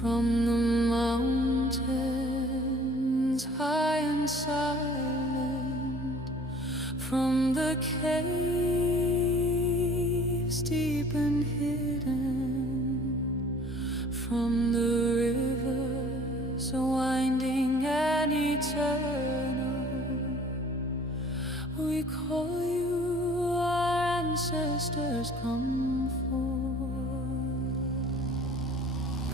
From the mountains high and silent, from the caves deep and hidden, from the rivers winding and eternal, we call you, our ancestors, come forth.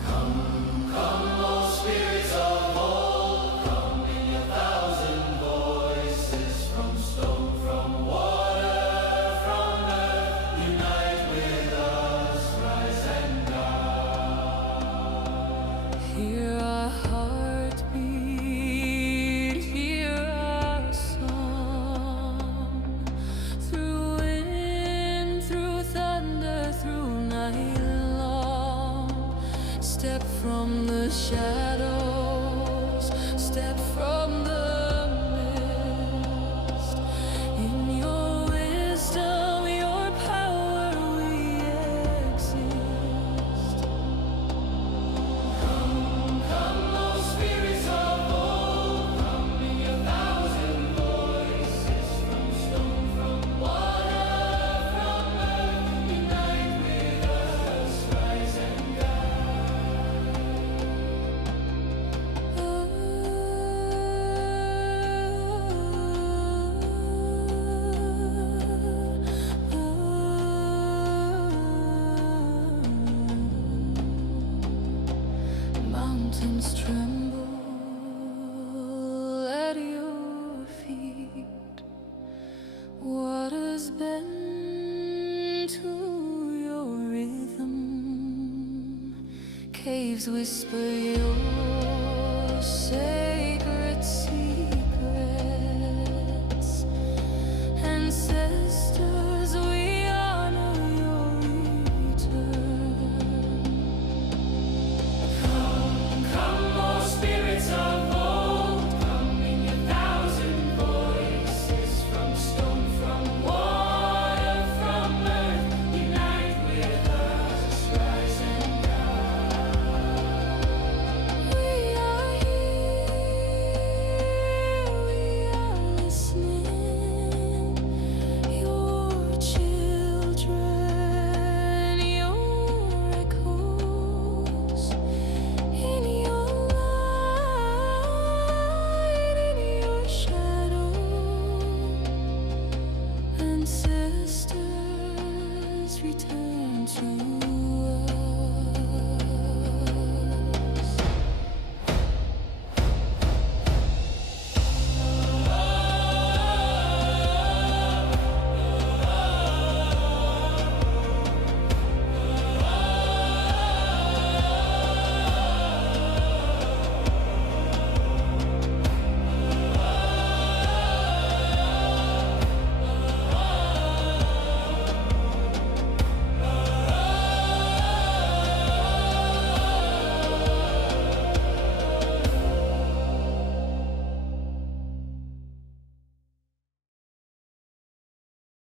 Come, O spirits of old, come in your thousand voices, from stone, from water, from earth, unite with us, rise and die. Hear our heartbeat, hear our song, through wind, through thunder, through night long. Step from the shadows, step from the mist. In your wisdom, your power, we exist. Come, O spirits of old, come in your thousand voices, from stone, from water, from earth, unite with us, rise and Mountains tremble at your feet, waters bend to your rhythm, caves whisper your sacred secrets.